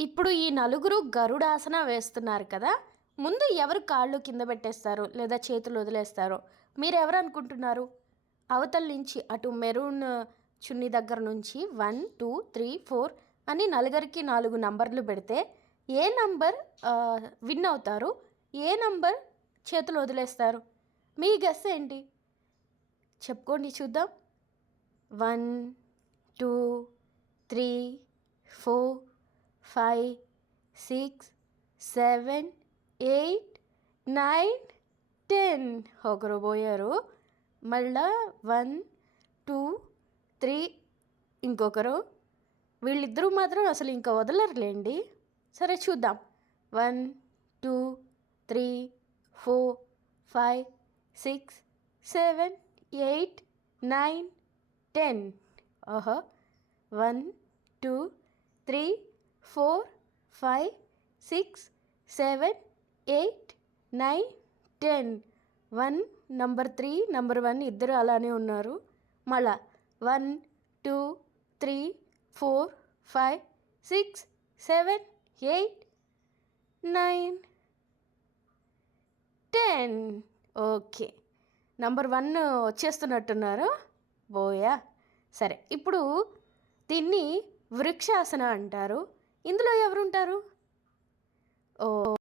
ఇప్పుడు ఈ నలుగురు గరుడాసన వేస్తున్నారు కదా. ముందు ఎవరు కాళ్ళు కింద పెట్టేస్తారు లేదా చేతులు వదిలేస్తారో మీరు ఎవరు అనుకుంటున్నారు? అవతల నుంచి అటు మెరూన్ చున్నీ దగ్గర నుంచి 1 2 3 4 అని నలుగురికి 4 నంబర్లు పెడితే ఏ నంబర్ విన్ అవుతారు, ఏ నంబర్ చేతులు వదిలేస్తారు? మీ గెస్ ఏంటి? చెప్పుకోండి చూద్దాం. 1 2 3 4 5 6 7 8 9 10. ఒకరు పోయారు. మళ్ళా 1 2 3 ఇంకొకరు. వీళ్ళిద్దరూ మాత్రం అసలు ఇంకా వదలరులేండి. సరే చూద్దాం. 1 2 3 4 5 6 7 8 9 10. ఓహో. 1 2 3 4 5 6 7 8 9 10. 1 నంబర్ 3 నంబర్ 1 ఇద్దరు అలానే ఉన్నారు. మళ్ళా 1 2 3 4 5 6 7 8 9 10. Okay, number 1 వచ్చేస్తున్నట్టున్నారు. బోయా. సరే, ఇప్పుడు దీన్ని వృక్షాసన అంటారు. ఇందులో ఎవరుంటారు? ఓ